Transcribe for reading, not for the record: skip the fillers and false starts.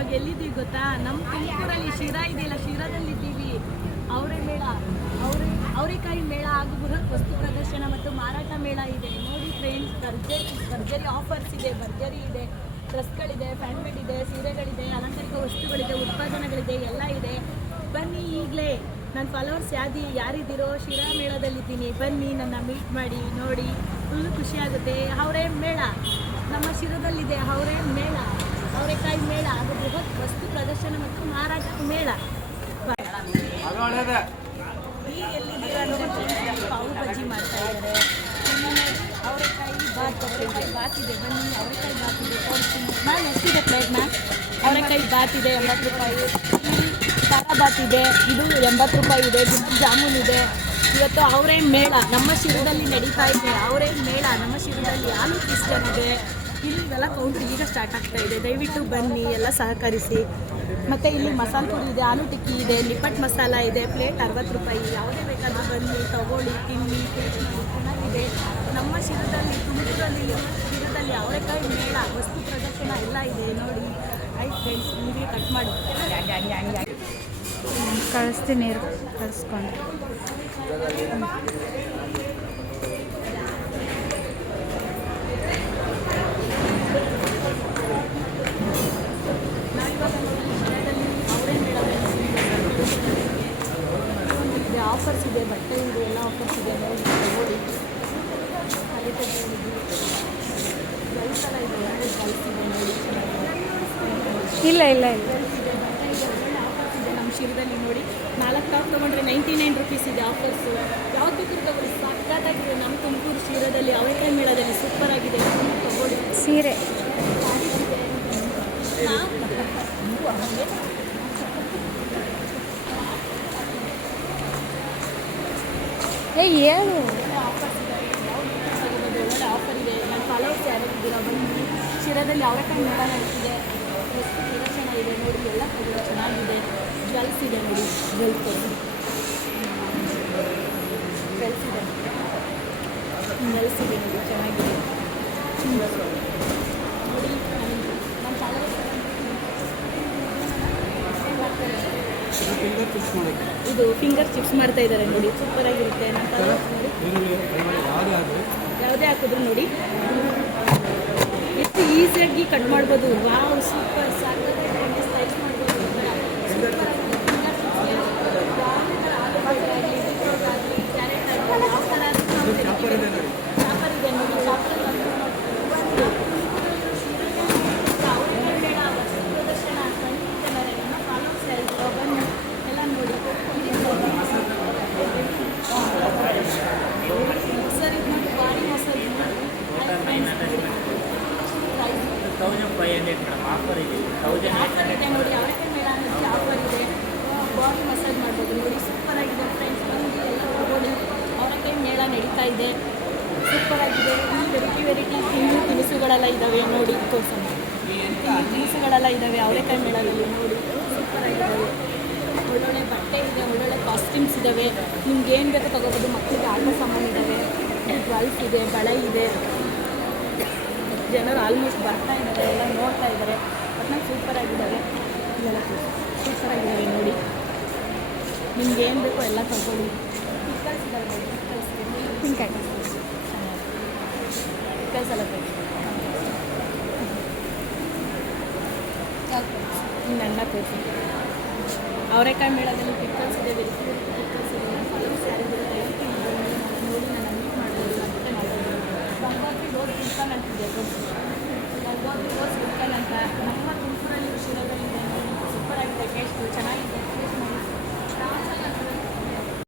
ಇವಾಗ ಎಲ್ಲಿದ್ದೀವಿ ಗೊತ್ತಾ? ನಮ್ಮ ತುಮಕೂರಲ್ಲಿ ಶಿರಾ ಇದೆಯಲ್ಲ, ಶಿರಾದಲ್ಲಿದ್ದೀವಿ. ಅವರೇ ಮೇಳ, ಅವರೆಕಾಯಿ ಮೇಳ ಹಾಗೂ ಬೃಹತ್ ವಸ್ತು ಪ್ರದರ್ಶನ ಮತ್ತು ಮಾರಾಟ ಮೇಳ ಇದೆ. ನೋಡಿ ಫ್ರೆಂಡ್ಸ್, ಭರ್ಜರಿ ಆಫರ್ಸ್ ಇದೆ, ಭರ್ಜರಿ ಇದೆ. ಡ್ರೆಸ್ಗಳಿದೆ, ಫ್ಯಾನ್ಮೇಡ್ ಇದೆ, ಸೀರೆಗಳಿದೆ, ಅಲಂಕಾರಿಕ ವಸ್ತುಗಳಿದೆ, ಉತ್ಪಾದನೆಗಳಿದೆ, ಎಲ್ಲ ಇದೆ. ಬನ್ನಿ ಈಗಲೇ. ನನ್ನ ಫಾಲೋವರ್ಸ್ ಯಾರಿದ್ದೀರೋ ಶಿರಾ ಮೇಳದಲ್ಲಿದ್ದೀನಿ, ಬನ್ನಿ ನನ್ನ ಮೀಟ್ ಮಾಡಿ ನೋಡಿ, ಫುಲ್ಲು ಖುಷಿ ಆಗುತ್ತೆ. ಅವರೇ ಮೇಳ ನಮ್ಮ ಶಿರಾದಲ್ಲಿದೆ, ಅವರೇ ಮೇಳ, ಅವರೆಕಾಯಿ ಮೇಳ ಹಾಗೂ ಬೃಹತ್ ವಸ್ತು ಪ್ರದರ್ಶನ ಮತ್ತು ಮಾರಾಟ ಮೇಳ. ಎಲ್ಲಿದ್ದೀರಾ ಅಂದರೆ ಪಾವು ಬಜ್ಜಿ ಮಾಡ್ತಾ ಇದ್ದಾರೆ. ಅವರೆಕಾಯಿ ಬಾತ್ ಇದೆ, ಬನ್ನಿ ಅವರೆಕಾಯಿ ಬಾತ್ ಇದೆ ತೋರಿಸ್ತೀನಿ. ಮ್ಯಾಮ್ ಎಷ್ಟಿದೆ ಪ್ಲೇಟ್ ಮ್ಯಾಮ್? ಅವರೆಕಾಯಿ ಬಾತ್ ಇದೆ 80 ರೂಪಾಯಿ. ಖಾರ ಬಾತ್ ಇದೆ, ಇದು 80 ರೂಪಾಯಿ ಇದೆ. ಗುಲಾಬ್ ಜಾಮೂನ್ ಇದೆ. ಇವತ್ತು ಅವರೇ ಮೇಳ ನಮ್ಮ ಶಿರದಲ್ಲಿ ನಡೀತಾ ಇದೆ. ಅವರೇ ಮೇಳ ನಮ್ಮ ಶಿರದಲ್ಲಿ. ಆಲೂ ಕಿಸ್ಟನ್ ಇದೆ. ಇಲ್ಲಿ ಇವೆಲ್ಲ ಕೌಂಟ್ರ್ ಈಗ ಸ್ಟಾರ್ಟ್ ಆಗ್ತಾ ಇದೆ. ದಯವಿಟ್ಟು ಬನ್ನಿ, ಎಲ್ಲ ಸಹಕರಿಸಿ. ಮತ್ತು ಇಲ್ಲಿ ಮಸಾಲೆ ಪುಡಿ ಇದೆ, ಆಲೂ ಟಿಕ್ಕಿ ಇದೆ, ನಿಪ್ಪಟ್ಟು ಮಸಾಲ ಇದೆ. ಪ್ಲೇಟ್ 60 ರೂಪಾಯಿ. ಯಾವುದೇ ಬೇಕಾದರೂ ಬನ್ನಿ, ತಗೊಳ್ಳಿ, ತಿನ್ನಿ, ಚೆನ್ನಾಗಿದೆ. ನಮ್ಮ ಶಿರದಲ್ಲಿ, ತುಮಕೂರಲ್ಲಿ ಶಿರದಲ್ಲಿ ಅವರೆಕಾಯಿ ಮೇಳ, ವಸ್ತು ಪ್ರದರ್ಶನ ಎಲ್ಲ ಇದೆ ನೋಡಿ. ಆಯ್ತು ಫ್ರೆಂಡ್ಸ್, ನಿಮಗೆ ಕಟ್ ಮಾಡಿ ಕಳಿಸ್ತೀನಿ, ಕಳಿಸ್ಕೊಂಡು. ಆಫರ್ಸ್ ಇದೆ, ಬಟ್ಟೆ ಇದೆ, ಎಲ್ಲ ಆಫರ್ಸ್ ಇದೆ ನೋಡಿ, ತಗೊಳ್ಳಿ. ಅದೇ ಗಲ್ಸೆಲ್ಲ ಇದೆ, ಗಲ್ಸ್ ಇದೆ ನೋಡಿ. ಇಲ್ಲ ಇಲ್ಲ ಇಲ್ಲ ಆಫರ್ಸ್ ಇದೆ ನಮ್ಮ ಶಿರದಲ್ಲಿ ನೋಡಿ. 4 ಟಾಪ್ ತೊಗೊಂಡ್ರೆ 99 ರುಪೀಸ್ ಇದೆ ಆಫರ್ಸು. ಯಾವ್ದು ಬೇಕಾದ್ರೂ ತಗೊಳ್ಳಿ, ಸಕ್ಕತ್ತಾಗಿದೆ. ನಮ್ಮ ತುಮಕೂರು ಶಿರದಲ್ಲಿ ಅವರೆಕಾಯಿ ಮೇಳದಲ್ಲಿ ಸೂಪರ್ ಆಗಿದೆ, ತಗೊಳ್ಳಿ. ಸೀರೆ ಏನು ಆಫರ್ಸ್ ಇದೆ, ಒಳ್ಳೆ ಆಫರ್ ಇದೆ. ನನ್ನ ಫಾಲೋವರ್ಸ್ ಯಾರಿದ್ದೀರಾ ಬನ್ನಿ. ಶಿರಾದಲ್ಲಿ ಅವರೆಕಾಯಿ ಮೇಳ ನಡೀತಿದೆ, ವಸ್ತು ಪ್ರದರ್ಶನ ಇದೆ ನೋಡಿ, ಎಲ್ಲ ಚೆನ್ನಾಗಿದೆ. ಜ್ವೆಲ್ಸ್ ಇದೆ ನೋಡಿ, ಜ್ವೆಲ್ಸ್ ಇದೆ ನೋಡಿ. ಚೆನ್ನಾಗಿದೆ ನೋಡಿ. ನನ್ನ ಫಾಲೋವರ್ಸ್ ಇದು ಫಿಂಗರ್ ಚಿಪ್ಸ್ ಮಾಡ್ತಾ ಇದ್ದಾರೆ ನೋಡಿ, ಸೂಪರ್ ಆಗಿರುತ್ತೆ. ನಮ್ಮ ಫಾಲೋವರ್ಸ್ ನೋಡಿ, ಯಾವುದೇ ಹಾಕಿದ್ರು ನೋಡಿ ಎಷ್ಟು ಈಸಿಯಾಗಿ ಕಟ್ ಮಾಡ್ಬೋದು. ವಾವ್, ಸೂಪರ್, ಸಾಕಾಗಿ ಸ್ಲೈಸ್ ಮಾಡ್ಬೋದು. ಸೂಪರ್ ಆಗಿದೆ. ಫಿಂಗರ್ ಚಿಪ್ಸ್ಗೆ ಯಾವುದೇ ಥರ ಆಲೂಗಡ್ಡೆ ಆಗಲಿ, ಬೀಟ್ರೋಟ್ ಆಗಲಿ, ಕ್ಯಾರೆಟ್ ಆಗಲಿ, ಯಾವ ಥರ ಚಾಪರ್ ಇದೆ ನೋಡಿ. ಚಾಪರ್ ಪ್ರದರ್ಶನ ಜನರೇ ನಮ್ಮ ಫಾಲೋವರ್ಸ್ ಯಾರಿದ್ರು ಬನ್ನಿ, ಎಲ್ಲ ನೋಡಿ. ಸರ್ ಇದು ನೋಡಿ, ಭಾರಿ ಮಸಾಲೆ ನೋಡಿ. 1500 ಆಫರ್ ಇದೆ. ಆಫರ್ ಇದೆ ನೋಡಿ, ಅವರೆಕಾಯಿ ಮೇಳ ಅನ್ನೋದಕ್ಕೆ ಆಫರ್ ಇದೆ. ಬಾಡಿ ಮಸಾಜ್ ಮಾಡ್ಬೋದು ನೋಡಿ, ಸೂಪರ್ ಆಗಿದೆ ಫ್ರೆಂಡ್ಸ್. ಬಂದು ಎಲ್ಲ ತಗೊಳ್ಳಿ. ಅವರೆಕಾಯಿ ಮೇಳ ನಡೀತಾ ಇದೆ, ಸೂಪರ್ ಆಗಿದೆ. ವೆರೈಟಿ ತಿನಿಸುಗಳೆಲ್ಲ ಇದ್ದಾವೆ ನೋಡಿ, ತೋರಿಸೋಣ. ತಿನಿಸುಗಳೆಲ್ಲ ಇದ್ದಾವೆ ಅವರೆಕಾಯಿ ಮೇಳದಲ್ಲಿ ನೋಡಿ, ಸೂಪರ್ ಆಗಿದ್ದಾವೆ. ಒಳ್ಳೊಳ್ಳೆ ಬಟ್ಟೆ ಇದೆ, ಒಳ್ಳೊಳ್ಳೆ ಕಾಸ್ಟ್ಯೂಮ್ಸ್ ಇದ್ದಾವೆ. ನಿಮ್ಗೆ ಏನು ಬೇಕೋ ತಗೋಬೋದು. ಮಕ್ಕಳಿಗೆ ಆಟ ಸಾಮಾನು ಇದ್ದಾವೆ, ಜ್ವೆಲ್ಸ್ ಇದೆ, ಬಳೆ ಇದೆ. ಜನರು ಆಲ್ಮೋಸ್ಟ್ ಬರ್ತಾ ಇದ್ದಾರೆ, ಎಲ್ಲ ನೋಡ್ತಾ ಇದ್ದಾರೆ. ಒಟ್ನಲ್ಲಿ ಸೂಪರ್ ಆಗಿದ್ದಾವೆ, ಇದೆಲ್ಲ ಸೂಪರ್ ಆಗಿದ್ದಾವೆ ನೋಡಿ. ನಿಮ್ಗೆ ಏನು ಬೇಕೋ ಎಲ್ಲ ತಗೊಳ್ಳಿ. ಪಿಕ್ಕಲ್ಸ್ ಇದ್ದಾವೆ ನೋಡಿ, ಪಿಕ್ಕಲ್ಸ್ ಪಿಕ್ಕಲ್ಸ್ ಎಲ್ಲ ನನ್ನ ತೋರಿಸಿ. ಅವರೆಕಾಯಿ ಮೇಳದಲ್ಲಿ ಪಿಕ್ಕಲ್ಸ್ ಇದೆ, ವೆರೈಟಿ ಪಿಕ್ಕಲ್ಸ್ ಇದೆ. ನನ್ನ ಫಾಲೋವರ್ಸ್ ಯಾರಿದ್ದಾರೆ ದಯವಿಟ್ಟು ನೋಡಿ ನನ್ನ ಮೀಟ್ ಮಾಡ್ಬೋದು, ಮತ್ತೆ ಮಾಡ್ಬೋದು. ಗಂಗೋತ್ರಿ ರೋಸ್ ಗುಲ್ಕನ್ ಅಂತಿದೆ, ಗಂಗೋತ್ರಿ ರೋಸ್ ಗುಲ್ಕನ್ ಅಂತ. ನಮ್ಮ